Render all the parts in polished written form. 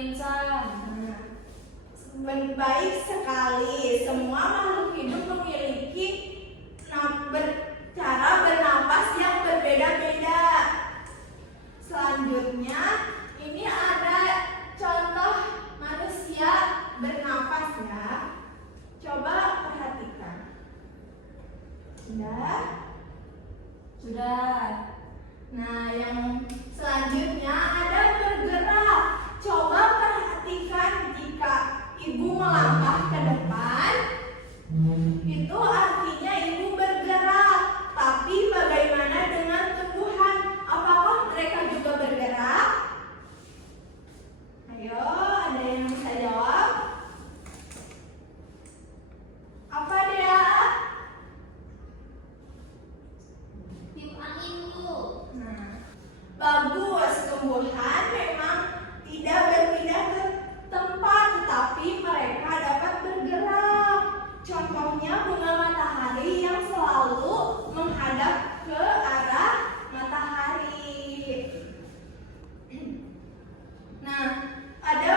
insan. Baik sekali. Semua makhluk hidup memiliki cara bernapas yang berbeda-beda. Selanjutnya, ini ada contoh manusia bernapas ya. Coba perhatikan. Sudah. Nah, yang selanjutnya ada bergerak. Coba perhatikan, jika ibu melangkah ke depan, itu artinya ibu bergerak. Tapi bagaimana dengan tumbuhan? Apakah mereka juga bergerak? Ayo, ada yang bisa jawab? Apa dia? Tiup angin, Bu. Bagus, tumbuhan memang tidak berpindah ke tempat, tetapi mereka dapat bergerak. Contohnya bunga matahari yang selalu menghadap ke arah matahari. Nah, ada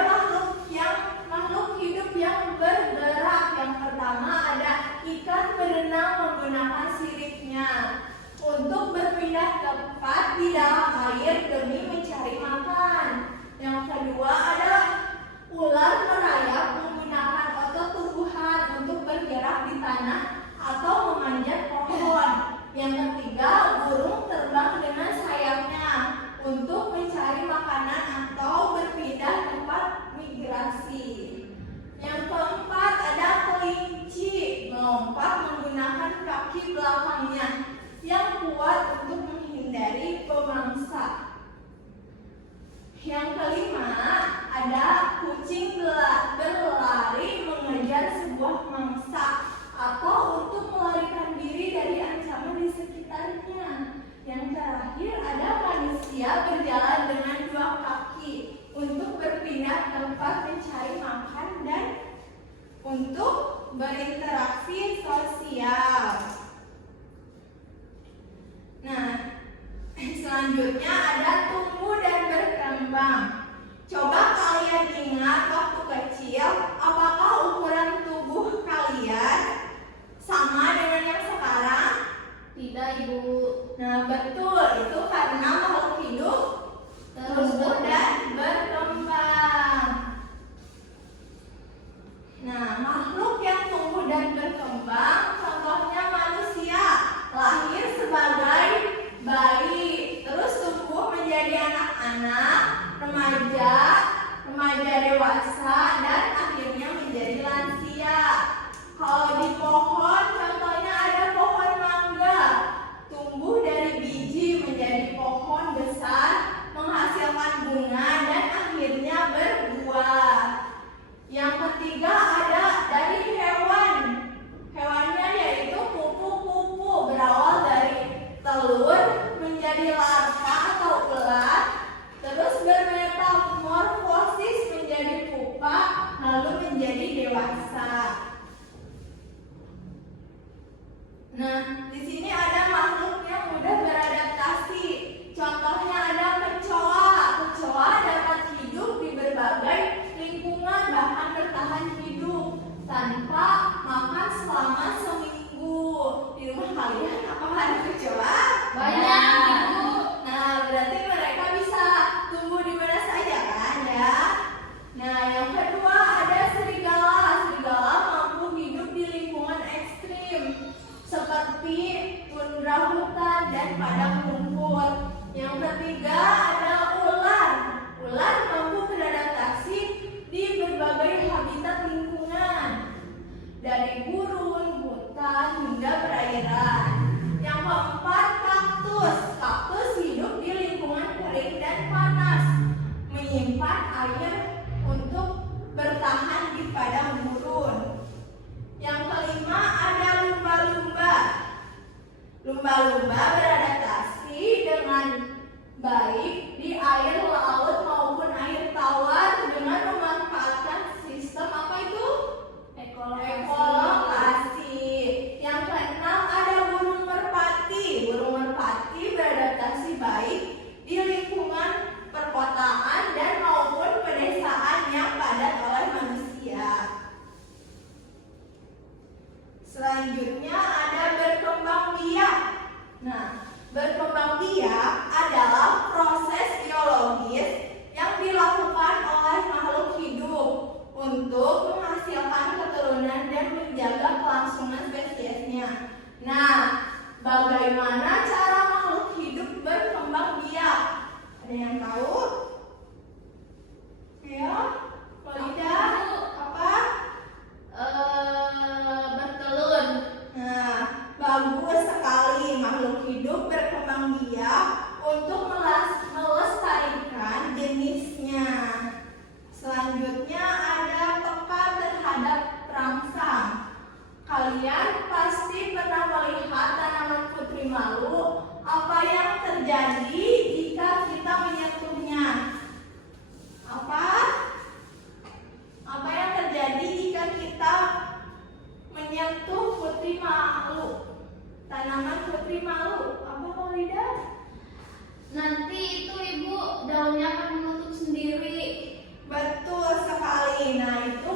makhluk hidup yang bergerak. Yang pertama ada ikan berenang menggunakan siripnya untuk berpindah tempat di dalam air demi mencari makan. Yang kedua ada ular merayap menggunakan otot tubuhan untuk bergerak di tanah atau memanjat pohon. Yang ketiga, burung terbang dengan sayapnya untuk mencari makanan atau berpindah tempat migrasi. Yang keempat ada kelinci melompat menggunakan kaki belakangnya yang kuat untuk menghindari pemangsa. Yang kelima ada kucing berlari mengejar sebuah mangsa atau untuk melarikan diri dari ancaman di sekitarnya. Yang terakhir ada manusia berjalan dengan dua kaki untuk berpindah tempat mencari makan dan untuk berinteraksi sosial. Nah, selanjutnya ada tumbuh dan berkembang. Coba kalian ingat waktu kecil, apakah ukuran tubuh kalian sama dengan yang sekarang? Tidak, Ibu. Nah, betul, itu karena makhluk hidup tumbuh dan berkembang. Nah, makhluk yang tumbuh dan berkembang, contohnya manusia, lahir sebagai bayi, terus tumbuh menjadi anak-anak, remaja dewasa, dan akhirnya menjadi lansia. Kalau di pohon, contohnya ada pohon mangga, tumbuh dari biji menjadi pohon besar, menghasilkan bunga, dan akhirnya berbuah. Yang ketiga ada dari hewan. Hewannya yaitu kupu-kupu, berawal dari telur menjadi larva atau ular, terus bermetamorfosis menjadi pupa, lalu menjadi dewasa. Nah, di sini ada makhluk yang mudah beradaptasi. Contohnya ada kecoa. Kecoa dapat hidup di berbagai lingkungan, bahkan bertahan hidup tanpa makan selama seminggu. Di rumah kalian apakah ada kecoa? Banyak, Ibu. Nah, berarti mereka bisa tumbuh di mana saja kan ya. Nah, yang kedua ada serigala. Serigala mampu hidup di lingkungan ekstrim seperti tundra hutan dan padang lumpur. Yang ketiga ada ular. Ular mampu beradaptasi di berbagai habitat lingkungan, dari gurun, hutan, hingga perairan. Yang keempat kaktus. Kaktus hidup di lingkungan kering dan panas, menyimpan air untuk bertahan di padang gurun. Yang kelima ada lumba-lumba. Lumba-lumba beradaptasi dengan baik di air laut maupun air tawar dengan memanfaatkan sistem apa itu? Ekolokasi. Yang keenam ada burung merpati. Burung merpati beradaptasi baik di lingkungan perkotaan dan maupun pedesaan Selanjutnya ada berkembang biak. Nah, berkembang biak adalah proses biologis yang dilakukan oleh makhluk hidup untuk menghasilkan keturunan dan menjaga kelangsungan spesiesnya. Nah, bagaimana cara makhluk hidup berkembang biak? Ada yang tahu? Ayo, Walida, apa? Bertelur. Nah, bagus sekali makhluk hidup berkembang biak untuk melestarikan jenisnya. Selanjutnya ada peka terhadap terangsang. Kalian pasti pernah melihat tanaman putri malu. Apa yang terjadi jika kita menyentuhnya? Apa? Apa yang terjadi jika kita menyentuh putri malu? Tanaman putri malu. Apa, Walida? Nanti itu ibu daunnya akan menutup sendiri. Betul sekali. Nah, itu